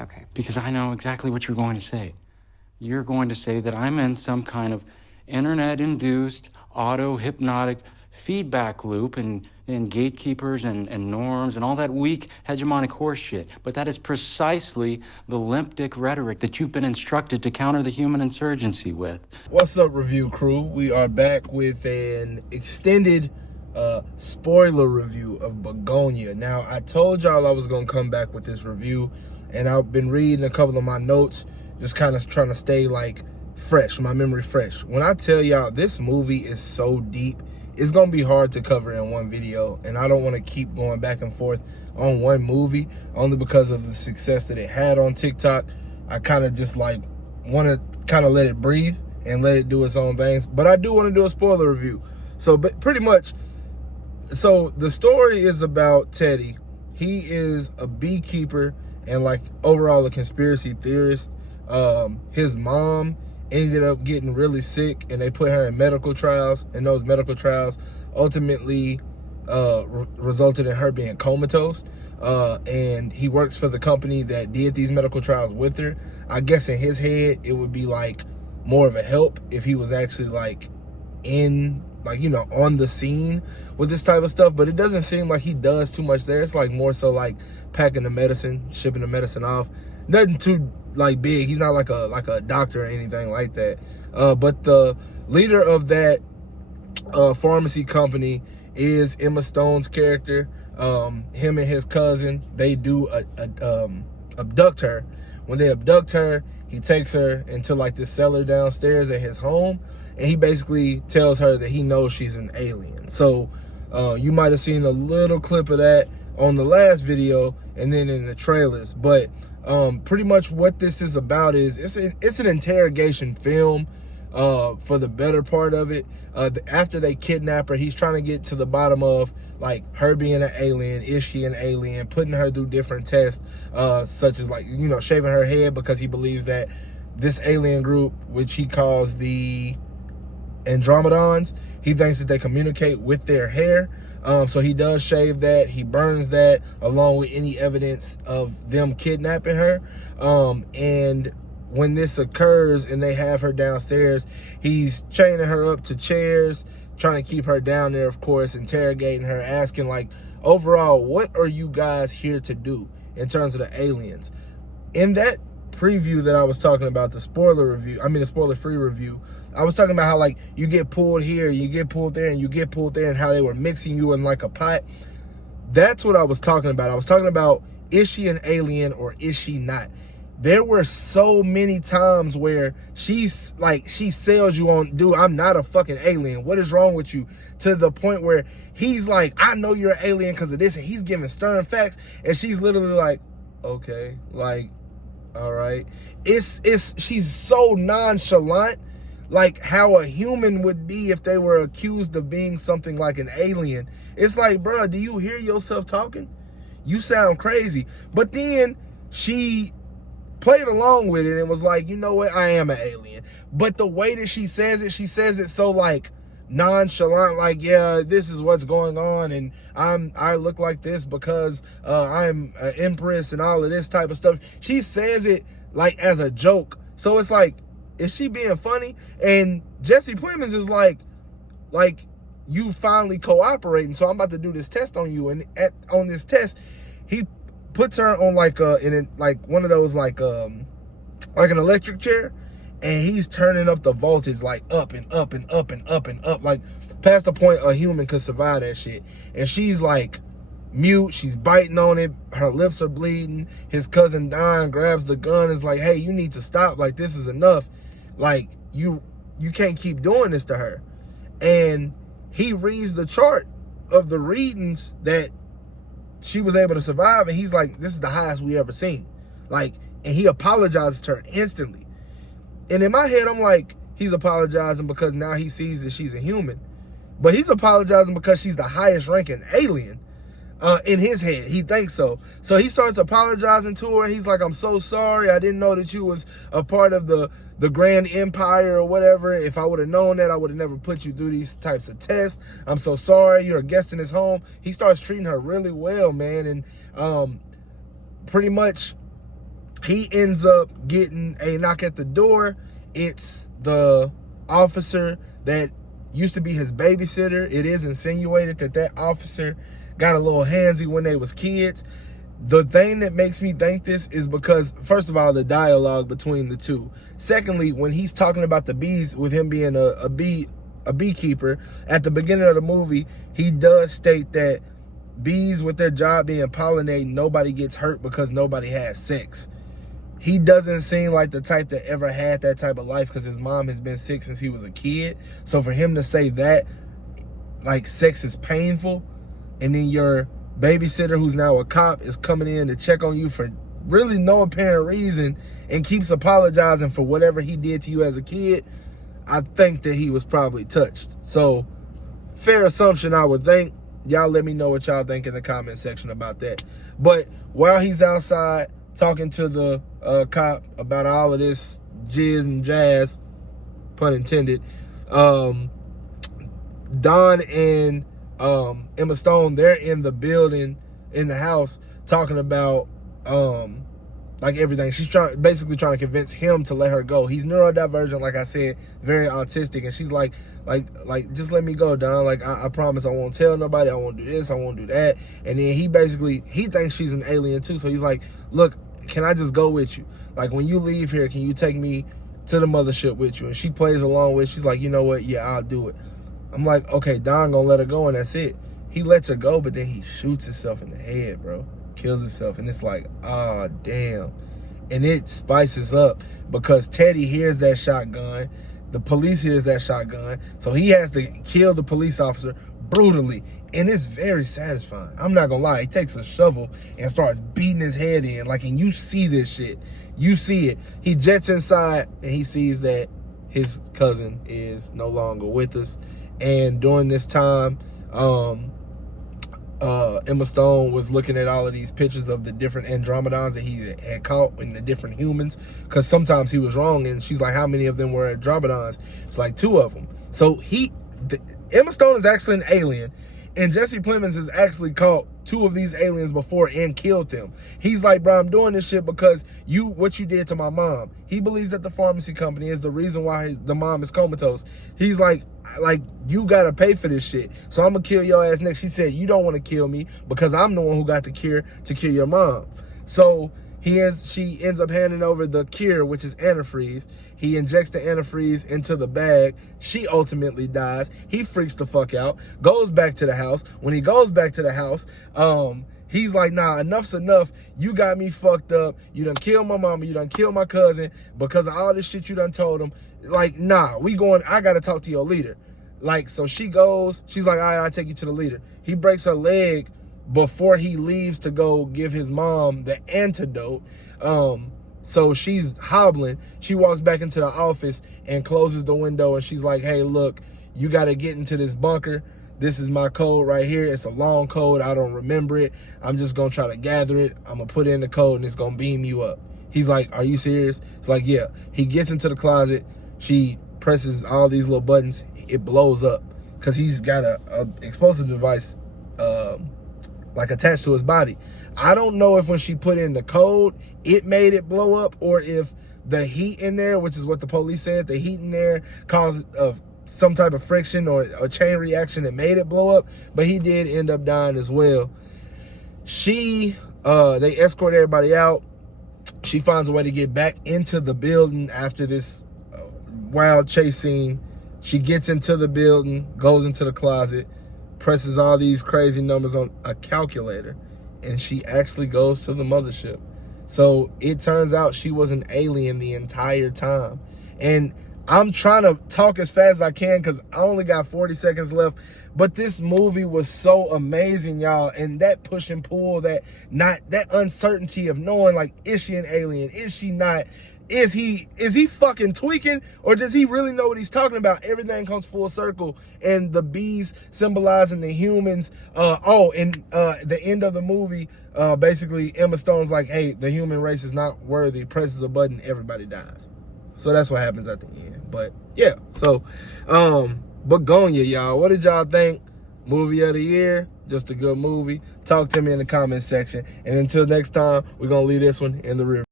Okay. Because I know exactly what you're going to say. You're going to say that I'm in some kind of internet-induced, auto-hypnotic feedback loop and gatekeepers and norms and all that weak hegemonic horse shit. But that is precisely the limp dick rhetoric that you've been instructed to counter the human insurgency with. What's up, review crew? We are back with an extended spoiler review of Bugonia. Now, I told y'all I was going to come back with this review, and I've been reading a couple of my notes, just kind of trying to stay like fresh, my memory fresh. When I tell y'all this movie is so deep, it's going to be hard to cover in one video, and I don't want to keep going back and forth on one movie, only because of the success that it had on TikTok. I kind of just like want to kind of let it breathe and let it do its own things. But I do want to do a spoiler review. So, but pretty much, so the story is about Teddy. He is a beekeeper and like overall a conspiracy theorist. His mom ended up getting really sick and they put her in medical trials, and those medical trials ultimately resulted in her being comatose. And he works for the company that did these medical trials with her. I guess in his head, it would be like more of a help if he was actually like in, like, you know, on the scene with this type of stuff, but it doesn't seem like he does too much there. It's like more so like packing the medicine, shipping the medicine off. Nothing too like big. He's not like a doctor or anything like that. But the leader of that pharmacy company is Emma Stone's character. Him and his cousin, they do abduct her. When they abduct her, he takes her into like this cellar downstairs at his home, and he basically tells her that he knows she's an alien. So you might have seen a little clip of that on the last video and then in the trailers. But pretty much what this is about is it's an interrogation film for the better part of it. After they kidnap her, he's trying to get to the bottom of like her being an alien. Is she an alien? Putting her through different tests, such as like, you know, shaving her head, because he believes that this alien group, which he calls the Andromedons, he thinks that they communicate with their hair. So he does shave that. He burns that along with any evidence of them kidnapping her. And when this occurs and they have her downstairs, he's chaining her up to chairs, trying to keep her down there, of course, interrogating her, asking like, overall, what are you guys here to do in terms of the aliens? In that preview that I was talking about, the spoiler-free review, I was talking about how like you get pulled here, you get pulled there, and you get pulled there, and how they were mixing you in like a pot. That's what I was talking about. I was talking about, is she an alien or is she not? There were so many times where she sells you on, dude, I'm not a fucking alien. What is wrong with you? To the point where he's like, I know you're an alien because of this, and he's giving stern facts, and she's literally like, okay, like, all right. She's so nonchalant, like how a human would be if they were accused of being something like an alien. It's like, bro, do you hear yourself talking? You sound crazy. But then she played along with it and was like, you know what, I am an alien. But the way that she says it so like nonchalant, like, yeah, this is what's going on, and I look like this because I'm an empress and all of this type of stuff. She says it like as a joke. So it's like, is she being funny? And Jesse Plemons is like you finally cooperating, so I'm about to do this test on you. And on this test, he puts her on like one of those like an electric chair, and he's turning up the voltage like up and up and up and up and up, like past the point a human could survive that shit. And she's like mute, she's biting on it, her lips are bleeding. His cousin Don grabs the gun and is like, hey, you need to stop, like this is enough, like you can't keep doing this to her. And he reads the chart of the readings that she was able to survive, and he's like, this is the highest we ever seen, like, and he apologizes to her instantly. And in my head, I'm like, he's apologizing because now he sees that she's a human, but he's apologizing because she's the highest ranking alien. In his head, he thinks so. So he starts apologizing to her. He's like, I'm so sorry. I didn't know that you was a part of the grand empire or whatever. If I would have known that, I would have never put you through these types of tests. I'm so sorry. You're a guest in his home. He starts treating her really well, man. And pretty much He ends up getting a knock at the door. It's the officer that used to be his babysitter. It is insinuated that that officer got a little handsy when they was kids. The thing that makes me think this is because, first of all, the dialogue between the two. Secondly, when he's talking about the bees, with him being a beekeeper, at the beginning of the movie, he does state that bees, with their job being pollinating, nobody gets hurt because nobody has sex. He doesn't seem like the type that ever had that type of life because his mom has been sick since he was a kid. So for him to say that, like, sex is painful, and then your babysitter, who's now a cop, is coming in to check on you for really no apparent reason and keeps apologizing for whatever he did to you as a kid, I think that he was probably touched. So, fair assumption, I would think. Y'all let me know what y'all think in the comment section about that. But while he's outside talking to the cop about all of this jizz and jazz, pun intended, Don and Emma Stone, they're in the building, in the house, talking about like everything. She's basically trying to convince him to let her go. He's neurodivergent, like I said, very autistic, and she's like just let me go, Don. Like, I promise I won't tell nobody. I won't do this. I won't do that. And then he thinks she's an alien too. So he's like, look, can I just go with you? Like, when you leave here, can you take me to the mothership with you? And she plays along with it. She's like, you know what? Yeah, I'll do it. I'm like, okay, Don gonna let her go, and that's it. He lets her go, but then he shoots himself in the head, bro. Kills himself, and it's like, ah, damn. And it spices up because Teddy hears that shotgun. The police hears that shotgun. So he has to kill the police officer brutally. And it's very satisfying. I'm not gonna lie. He takes a shovel and starts beating his head in. Like, and you see this shit. You see it. He jets inside, and he sees that his cousin is no longer with us. And during this time, Emma Stone was looking at all of these pictures of the different Andromedons that he had caught in the different humans, because sometimes he was wrong, and she's like, how many of them were Andromedons? It's like 2 of them. So Emma Stone is actually an alien, and Jesse Plemons has actually caught 2 of these aliens before and killed them. He's like, bro, I'm doing this shit because what you did to my mom. He believes that the pharmacy company is the reason why the mom is comatose. He's like, you gotta pay for this shit, so I'm gonna kill your ass next. She said, you don't want to kill me because I'm the one who got the cure to cure your mom. So she ends up handing over the cure, which is antifreeze. He injects the antifreeze into the bag. She ultimately dies. He freaks the fuck out, goes back to the house. When he goes back to the house, he's like, nah, enough's enough. You got me fucked up. You done killed my mama. You done killed my cousin because of all this shit you done told him. Like, nah, I got to talk to your leader. Like, so she goes, she's like, all right, I'll take you to the leader. He breaks her leg before he leaves to go give his mom the antidote. So she's hobbling. She walks back into the office and closes the window, and she's like, hey, look, you got to get into this bunker. This is my code right here. It's a long code. I don't remember it. I'm just going to try to gather it. I'm going to put in the code, and it's going to beam you up. He's like, are you serious? It's like, yeah. He gets into the closet. She presses all these little buttons. It blows up because he's got a explosive device like attached to his body. I don't know if when she put in the code, it made it blow up, or if the heat in there, which is what the police said, the heat in there caused some type of friction or a chain reaction that made it blow up. But he did end up dying as well. They escort everybody out. She finds a way to get back into the building after this wild chase scene. She gets into the building, goes into the closet, presses all these crazy numbers on a calculator, and she actually goes to the mothership. So it turns out she was an alien the entire time. And I'm trying to talk as fast as I can because I only got 40 seconds left. But this movie was so amazing, y'all. And that push and pull, that uncertainty of knowing, like, is she an alien? Is she not? Is he fucking tweaking, or does he really know what he's talking about? Everything comes full circle, and the bees symbolizing the humans. The end of the movie, basically Emma Stone's like, hey, the human race is not worthy. Presses a button, everybody dies. So that's what happens at the end. But yeah, so Bugonia, y'all. What did y'all think? Movie of the year? Just a good movie? Talk to me in the comment section. And until next time, we're gonna leave this one in the rear.